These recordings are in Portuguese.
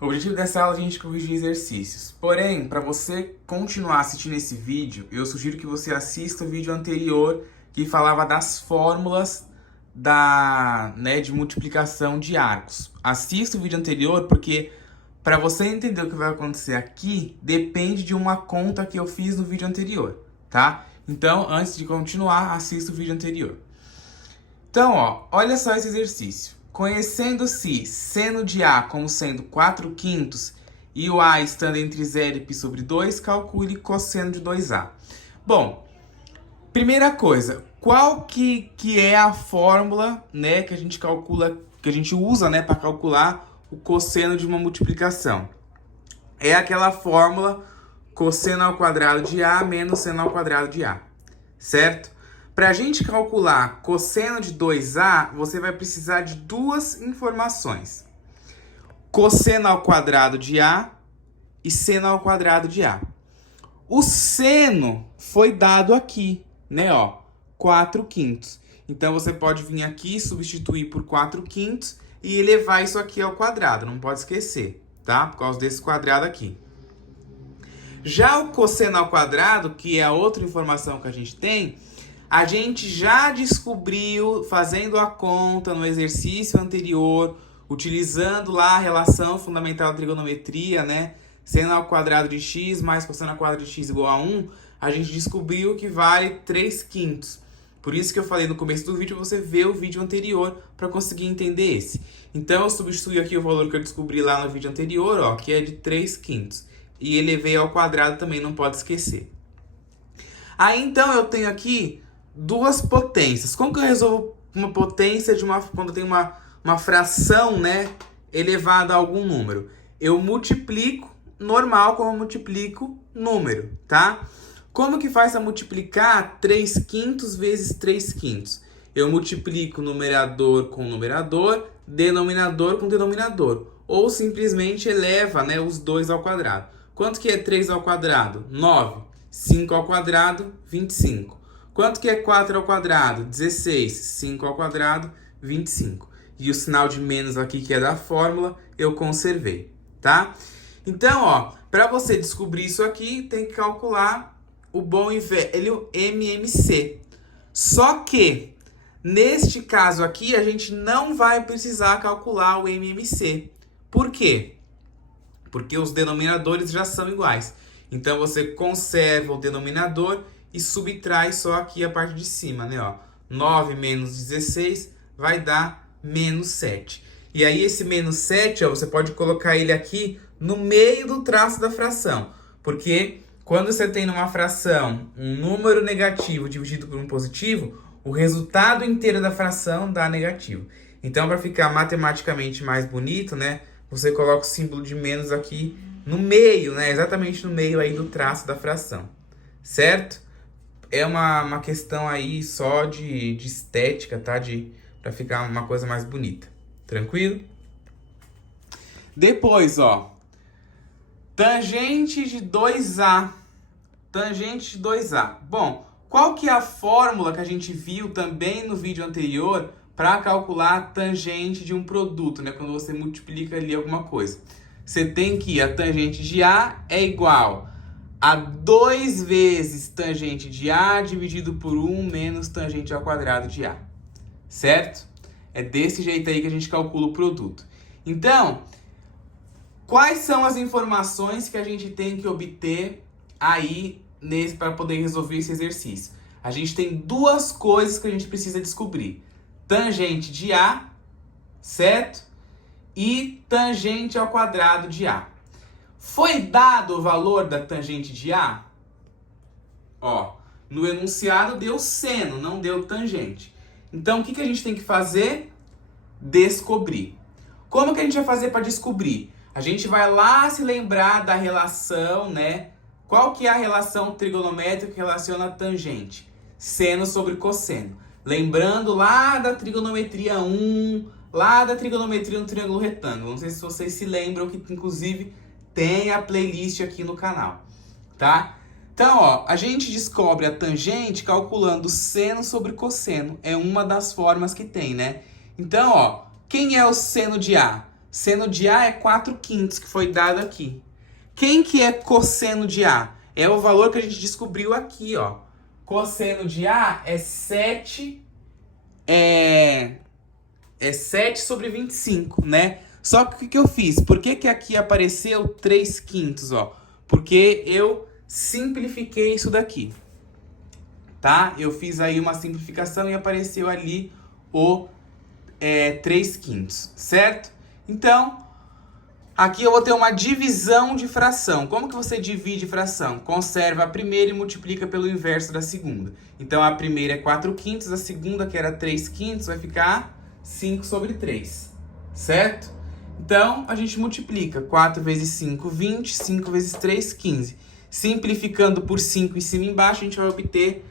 O objetivo dessa aula é a gente corrigir exercícios. Porém, para você continuar assistindo esse vídeo, eu sugiro que você assista o vídeo anterior que falava das fórmulas de multiplicação de arcos. Assista o vídeo anterior porque para você entender o que vai acontecer aqui, depende de uma conta que eu fiz no vídeo anterior, tá? Então, antes de continuar, assista o vídeo anterior. Então, olha só esse exercício. Conhecendo-se seno de A como sendo 4/5 e o A estando entre 0 e π sobre 2, calcule cosseno de 2A. Bom, primeira coisa, qual que é a fórmula, né, que a gente calcula, que a gente usa, né, para calcular o cosseno de uma multiplicação? É aquela fórmula cosseno ao quadrado de A menos seno ao quadrado de A, certo? Para a gente calcular cosseno de 2A, você vai precisar de duas informações. Cosseno ao quadrado de A e seno ao quadrado de A. O seno foi dado aqui, né, 4/5. Então, você pode vir aqui, substituir por 4/5 e elevar isso aqui ao quadrado. Não pode esquecer, tá? Por causa desse quadrado aqui. Já o cosseno ao quadrado, que é a outra informação que a gente tem, a gente já descobriu, fazendo a conta no exercício anterior, utilizando lá a relação fundamental da trigonometria, né? Seno ao quadrado de x mais cosseno ao quadrado de x igual a 1, a gente descobriu que vale 3/5. Por isso que eu falei no começo do vídeo, você vê o vídeo anterior para conseguir entender esse. Então, eu substituo aqui o valor que eu descobri lá no vídeo anterior, que é de 3/5. E elevei ao quadrado também, não pode esquecer. Aí, então, eu tenho aqui duas potências. Como que eu resolvo uma potência quando eu tenho uma fração, né, elevada a algum número? Eu multiplico normal como eu multiplico número, tá? Como que faz para multiplicar 3/5 vezes 3/5? Eu multiplico numerador com numerador, denominador com denominador. Ou simplesmente eleva, né, os dois ao quadrado. Quanto que é 3 ao quadrado? 9. 5 ao quadrado? 25. Quanto que é 4 ao quadrado? 16. 5 ao quadrado? 25. E o sinal de menos aqui, que é da fórmula, eu conservei, tá? Então, para você descobrir isso aqui, tem que calcular o bom e velho MMC. Só que, neste caso aqui, a gente não vai precisar calcular o MMC. Por quê? Porque os denominadores já são iguais. Então, você conserva o denominador e subtrai só aqui a parte de cima, né? 9 menos 16 vai dar menos 7. E aí, esse menos 7, você pode colocar ele aqui no meio do traço da fração. Porque quando você tem numa fração um número negativo dividido por um positivo, o resultado inteiro da fração dá negativo. Então, para ficar matematicamente mais bonito, né, você coloca o símbolo de menos aqui no meio, né, exatamente no meio aí do traço da fração. Certo? É uma questão aí só de estética, tá? Para ficar uma coisa mais bonita. Tranquilo? Depois, tangente de 2A. Tangente de 2A. Bom, qual que é a fórmula que a gente viu também no vídeo anterior para calcular a tangente de um produto, né? Quando você multiplica ali alguma coisa. Você tem que a tangente de A é igual a 2 vezes tangente de A dividido por 1 menos tangente ao quadrado de A. Certo? É desse jeito aí que a gente calcula o produto. Então, quais são as informações que a gente tem que obter aí para poder resolver esse exercício? A gente tem duas coisas que a gente precisa descobrir. Tangente de A, certo? E tangente ao quadrado de A. Foi dado o valor da tangente de A? No enunciado deu seno, não deu tangente. Então, o que a gente tem que fazer? Descobrir. Como que a gente vai fazer para descobrir? A gente vai lá se lembrar da relação, né? Qual que é a relação trigonométrica que relaciona a tangente? Seno sobre cosseno. Lembrando lá da trigonometria 1, lá da trigonometria no triângulo retângulo. Não sei se vocês se lembram que, inclusive, tem a playlist aqui no canal, tá? Então, a gente descobre a tangente calculando seno sobre cosseno. É uma das formas que tem, né? Então, quem é o seno de A? Seno de A é 4/5, que foi dado aqui. Quem que é cosseno de A? É o valor que a gente descobriu aqui, ó. Cosseno de A é 7 sobre 25, né? Só que o que eu fiz? Por que aqui apareceu 3/5, ó? Porque eu simplifiquei isso daqui, tá? Eu fiz aí uma simplificação e apareceu ali o 3/5, certo? Então, aqui eu vou ter uma divisão de fração. Como que você divide fração? Conserva a primeira e multiplica pelo inverso da segunda. Então, a primeira é 4/5, a segunda, que era 3/5, vai ficar 5 sobre 3, certo? Então, a gente multiplica. 4 vezes 5, 20. 5 vezes 3, 15. Simplificando por 5 em cima e embaixo, a gente vai obter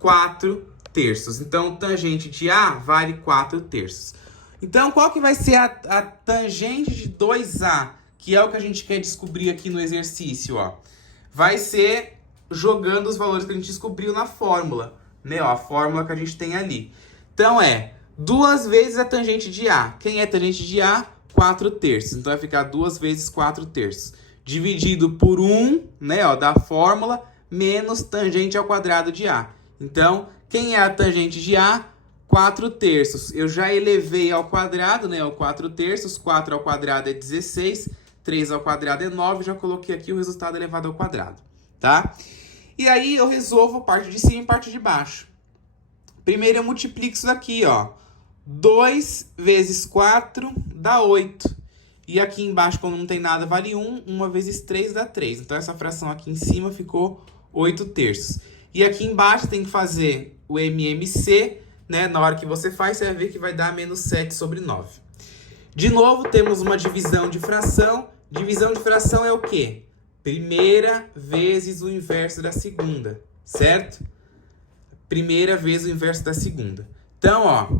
4/3. Então, tangente de A vale 4/3. Então, qual que vai ser a tangente de 2A, que é o que a gente quer descobrir aqui no exercício, ó? Vai ser jogando os valores que a gente descobriu na fórmula, né? Ó, a fórmula que a gente tem ali. Então, 2 vezes a tangente de A. Quem é tangente de A? 4/3. Então, vai ficar 2 vezes 4/3. Dividido por 1, né, ó, da fórmula, menos tangente ao quadrado de A. Então, quem é a tangente de A? 4/3. Eu já elevei ao quadrado, né? O 4/3. 4 ao quadrado é 16. 3 ao quadrado é 9. Já coloquei aqui o resultado elevado ao quadrado, tá? E aí eu resolvo parte de cima e parte de baixo. Primeiro eu multiplico isso daqui, ó. 2 vezes 4 dá 8. E aqui embaixo, quando não tem nada, vale 1. 1 vezes 3 dá 3. Então, essa fração aqui em cima ficou 8/3. E aqui embaixo tem que fazer o MMC, né? Na hora que você faz, você vai ver que vai dar menos 7 sobre 9. De novo, temos uma divisão de fração. Divisão de fração é o quê? Primeira vezes o inverso da segunda, certo? Primeira vezes o inverso da segunda. Então, ó,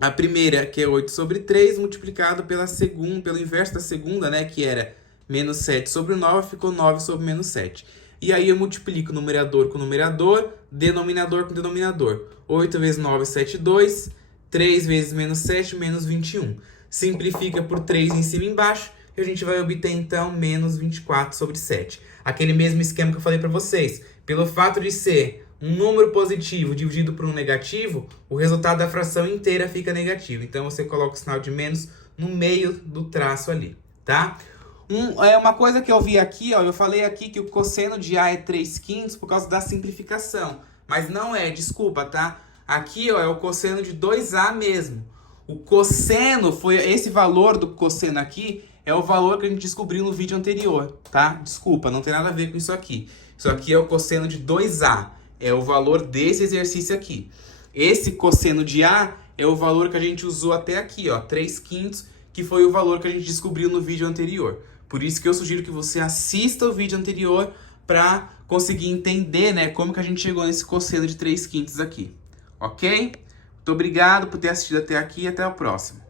a primeira, que é 8 sobre 3, multiplicado pela segunda, pelo inverso da segunda, né? Que era menos 7 sobre 9, ficou 9 sobre menos 7. E aí eu multiplico numerador com numerador, denominador com denominador. 8 vezes 9, 7/2. 3 vezes menos 7, menos 21. Simplifica por 3 em cima e embaixo. E a gente vai obter, então, menos 24 sobre 7. Aquele mesmo esquema que eu falei para vocês. Pelo fato de ser um número positivo dividido por um negativo, o resultado da fração inteira fica negativo. Então, você coloca o sinal de menos no meio do traço ali, tá? Uma coisa que eu vi aqui, ó, eu falei aqui que o cosseno de A é 3/5 por causa da simplificação. Mas não é, desculpa, tá? Aqui, ó, é o cosseno de 2A mesmo. O cosseno, foi esse valor do cosseno aqui, é o valor que a gente descobriu no vídeo anterior, tá? Desculpa, não tem nada a ver com isso aqui. Isso aqui é o cosseno de 2A. É o valor desse exercício aqui. Esse cosseno de A é o valor que a gente usou até aqui, ó, 3/5, que foi o valor que a gente descobriu no vídeo anterior. Por isso que eu sugiro que você assista o vídeo anterior para conseguir entender, né, como que a gente chegou nesse cosseno de 3/5 aqui. Ok? Muito obrigado por ter assistido até aqui e até a próxima.